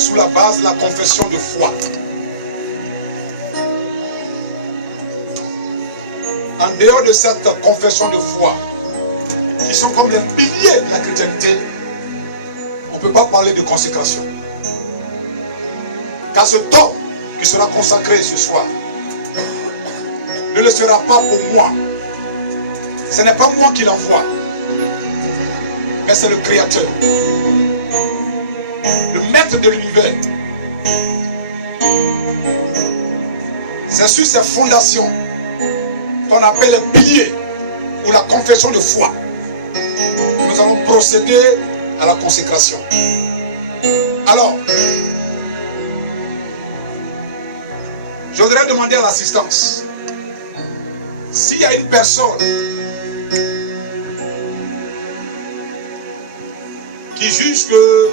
sous la base de la confession de foi. En dehors de cette confession de foi, qui sont comme les piliers de la chrétienté, on ne peut pas parler de consécration. Car ce temps qui sera consacré ce soir ne le sera pas pour moi. Ce n'est pas moi qui l'envoie, mais c'est le Créateur, le maître de l'univers. C'est sur ces fondations qu'on appelle les piliers ou la confession de foi que nous allons procéder à la consécration. Alors, je voudrais demander à l'assistance s'il y a une personne qui juge que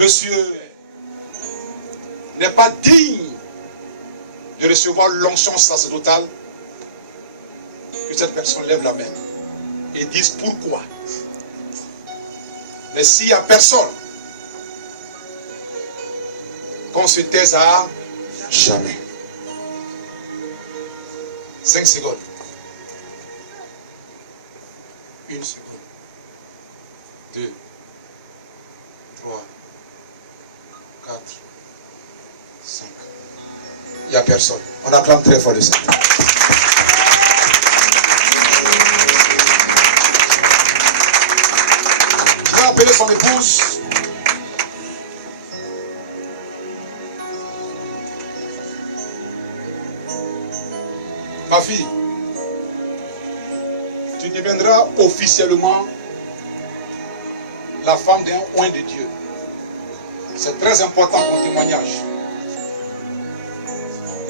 monsieur n'est pas digne de recevoir l'onction sacerdotale, que cette personne lève la main et dise pourquoi. Mais s'il n'y a personne, qu'on se taise à jamais. 5 secondes. 1 seconde. 2, 3, 4, 5. Il n'y a personne. On acclame très fort le Seigneur. Je vais appeler son épouse. Ma fille, tu deviendras officiellement la femme d'un oint de Dieu. C'est très important ton témoignage.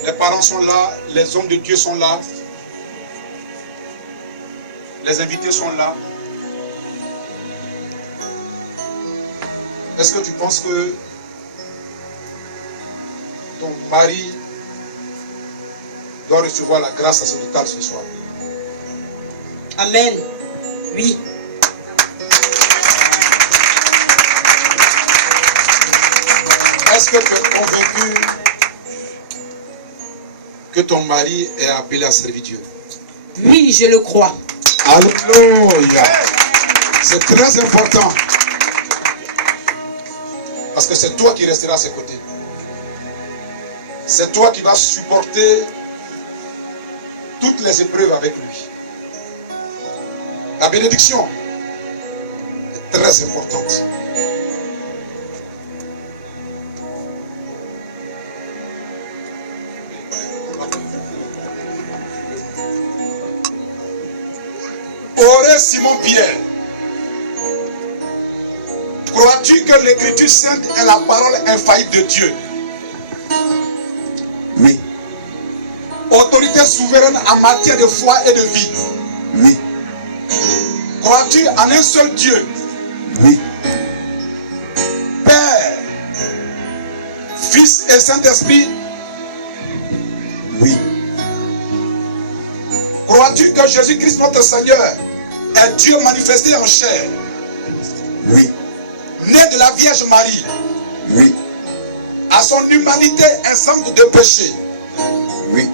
Les parents sont là, les hommes de Dieu sont là, les invités sont là. Est-ce que tu penses que ton mari doit recevoir la grâce sacerdotale ce soir? Amen. Oui. Est-ce que tu es convaincu que ton mari est appelé à servir Dieu? Oui, je le crois. Alléluia. C'est très important. Parce que c'est toi qui resteras à ses côtés. C'est toi qui vas supporter toutes les épreuves avec lui. La bénédiction est très importante. Auré Simon-Pierre, crois-tu que l'écriture sainte est la parole infaillible de Dieu? Oui. Autorité souveraine en matière de foi et de vie? Oui. Crois-tu en un seul Dieu? Oui. Père, Fils et Saint-Esprit? Oui. Crois-tu que Jésus-Christ notre Seigneur est Dieu manifesté en chair? Oui. Né de la Vierge Marie? Oui. À son humanité exempte de péché? Oui.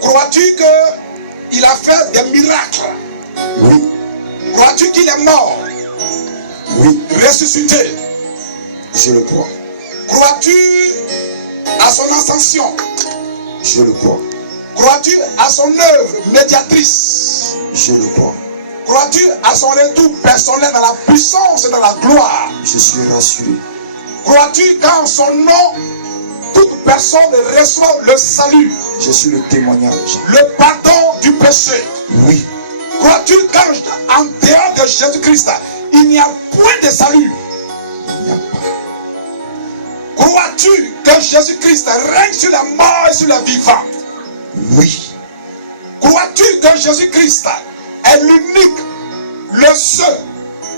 Crois-tu qu'il a fait des miracles? Oui. Crois-tu qu'il est mort? Oui. Ressuscité? Je le crois. Crois-tu à son ascension? Je le crois. Crois-tu à son œuvre médiatrice? Je le crois. Crois-tu à son retour personnel dans la puissance et dans la gloire? Je suis rassuré. Crois-tu qu'en son nom, toute personne reçoit le salut, Je suis le témoignage. le pardon du péché? Oui. Crois-tu qu'en dehors de Jésus-Christ, il n'y a point de salut? Il n'y a pas. Crois-tu que Jésus-Christ règne sur la mort et sur la vivante? Oui. Crois-tu que Jésus-Christ est l'unique, le seul,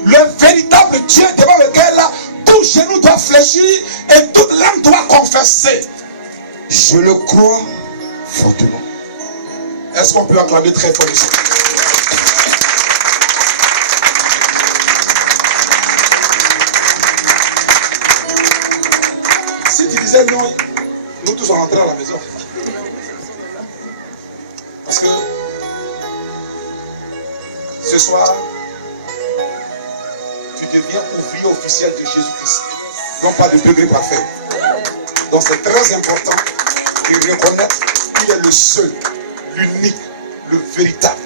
le véritable Dieu devant lequel tout genou doit fléchir et toute langue doit confesser? Je le crois fortement. Est-ce qu'on peut acclamer très fort ici? disait non, nous tous on rentrait à la maison. Parce que ce soir, tu deviens ouvrier officiel de Jésus-Christ. Non pas de degré parfait. Donc c'est très important de reconnaître qu'il est le seul, l'unique, le véritable.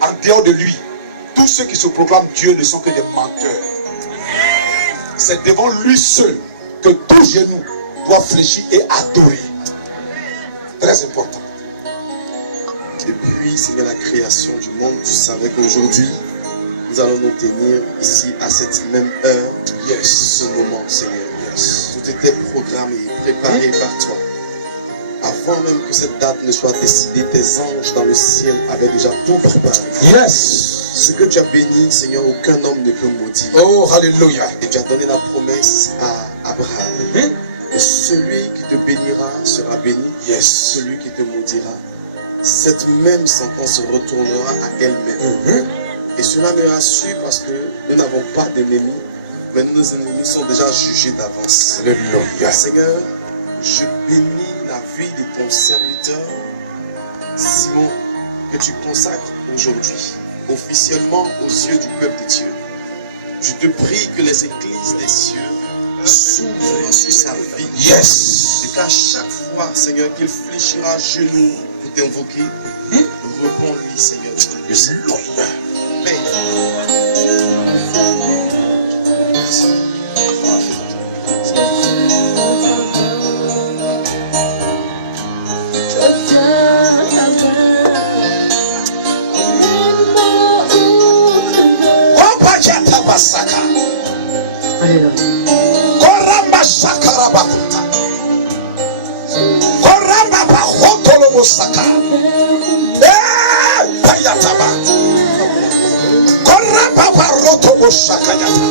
En dehors de lui, tous ceux qui se proclament Dieu ne sont que des menteurs. C'est devant lui seul que tout genou doit fléchir et adorer. Très important. Depuis, Seigneur, la création du monde, tu savais qu'aujourd'hui, nous allons nous tenir ici à cette même heure. Ce moment, Seigneur. Tout était programmé, préparé par toi. Avant même que cette date ne soit décidée, tes anges dans le ciel avaient déjà tout préparé. Ce que tu as béni, Seigneur, aucun homme ne peut maudire. Oh, alléluia. Et tu as donné la promesse à Abraham. Que celui qui te bénira sera béni. Celui qui te maudira. Cette même sentence retournera à elle-même. Et cela me rassure parce que nous n'avons pas d'ennemis, mais nos ennemis sont déjà jugés d'avance. Alléluia. Seigneur, je bénis la vie de ton serviteur, Simon, que tu consacres aujourd'hui, officiellement aux yeux du peuple de Dieu. Je te prie que les églises des cieux s'ouvrent sur sa vie. Et qu'à chaque fois, Seigneur, qu'il fléchira à genoux pour t'invoquer, réponds-lui, Seigneur, de toute puissance. Koramba shakarabakuta. Koramba bahotolo bosaka. Payataba. Koramba baroto bosaka yata.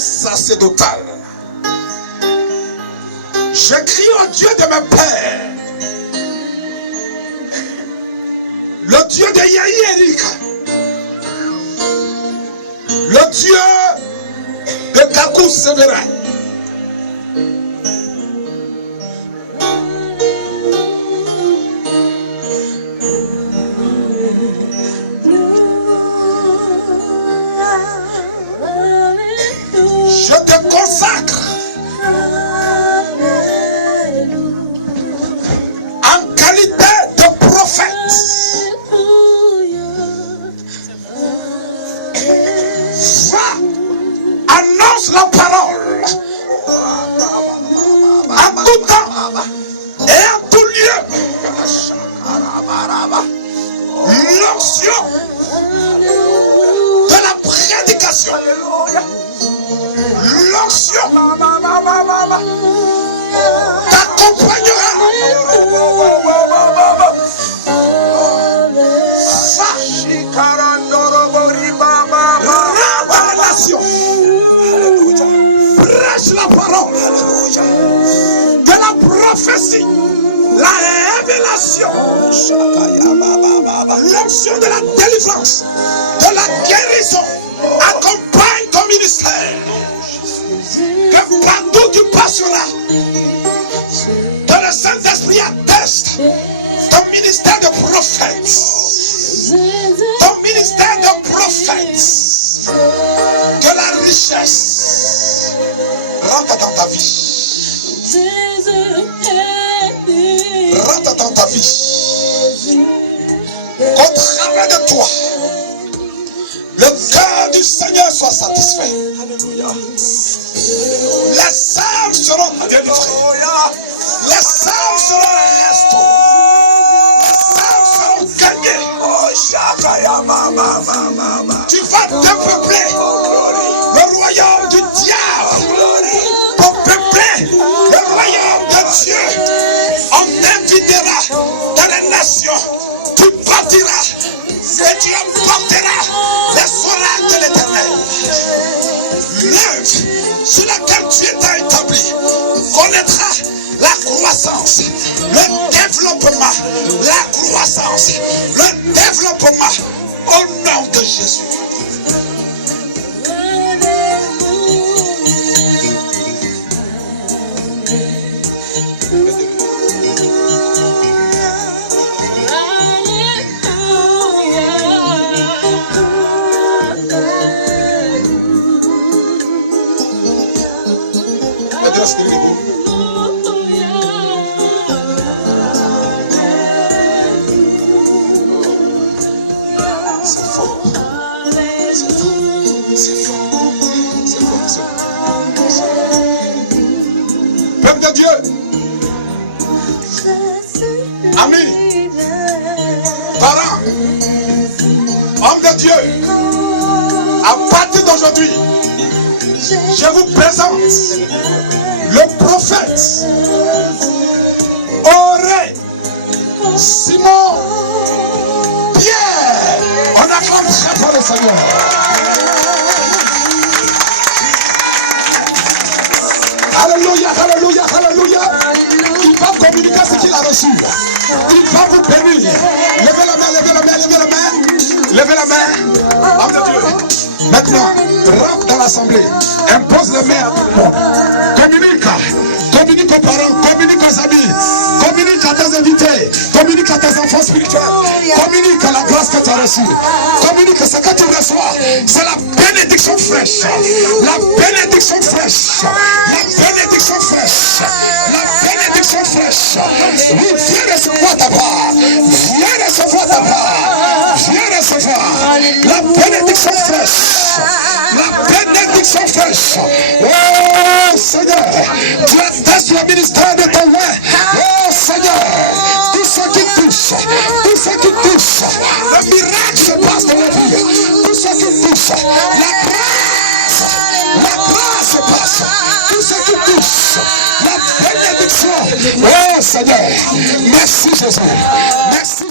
Sacerdotale. Je crie au Dieu de mes pères, le Dieu de Yahi Erika, le Dieu de Kakou Sévérin. Je te consacre en qualité de prophète. Va, annonce la parole en tout temps et en tout lieu. L'onction de la prédication. L'onction t'accompagnera. Révélation. Prêche la parole de la prophétie, la révélation, l'onction de la délivrance, de la guérison. Accompagne ton ministère. Que partout tu passeras, que le Saint-Esprit atteste ton ministère de prophète. Ton ministère de prophète. Que la richesse rentre dans ta vie. Rentre dans ta vie. Qu'au travers de toi, le cœur du Seigneur soit satisfait. Les âmes seront délivrées. Les âmes seront restaurées. Les âmes seront gagnées. Tu vas dépeupler le royaume du diable pour peupler le royaume de Dieu. On t'invitera dans nations, tu bâtiras et tu emporteras les orages de l'Éternel. L'œuvre sur laquelle tu es établi connaîtra la croissance, le développement, la croissance, le développement au nom de Jésus. Peuple de Dieu, amis, parents, hommes de Dieu, à partir d'aujourd'hui, je vous présente le prophète Auré Simon Pierre. On acclame très fort le Seigneur. Alléluia, alléluia, alléluia. Il va communiquer ce qu'il a reçu. Il va vous bénir. Levez la main, levez la main, levez la main. Levez la main. Homme de Dieu. Maintenant, rentre dans l'assemblée. Impose les mains à tout le monde. Communique. Communique aux parents. Communique aux amis. Communique à tes invités. Communique à tes enfants spirituels. Communique à la grâce que tu as reçue. Communique ce que tu reçois. C'est la bénédiction fraîche. La bénédiction fraîche. La bénédiction fraîche. La bénédiction fraîche. Oui, viens recevoir ta part. Viens recevoir ta part. Viens recevoir la bénédiction fraîche. La bénédiction fraîche. Oh Seigneur, tu attestes le ministère de ton lait. Oh Seigneur, tout ce qui touche, tout ce qui touche, le miracle se passe dans la vie. Tout ce qui touche, la grâce se passe. Tout ce qui touche, la bénédiction. Oh Seigneur, merci Jésus. Merci.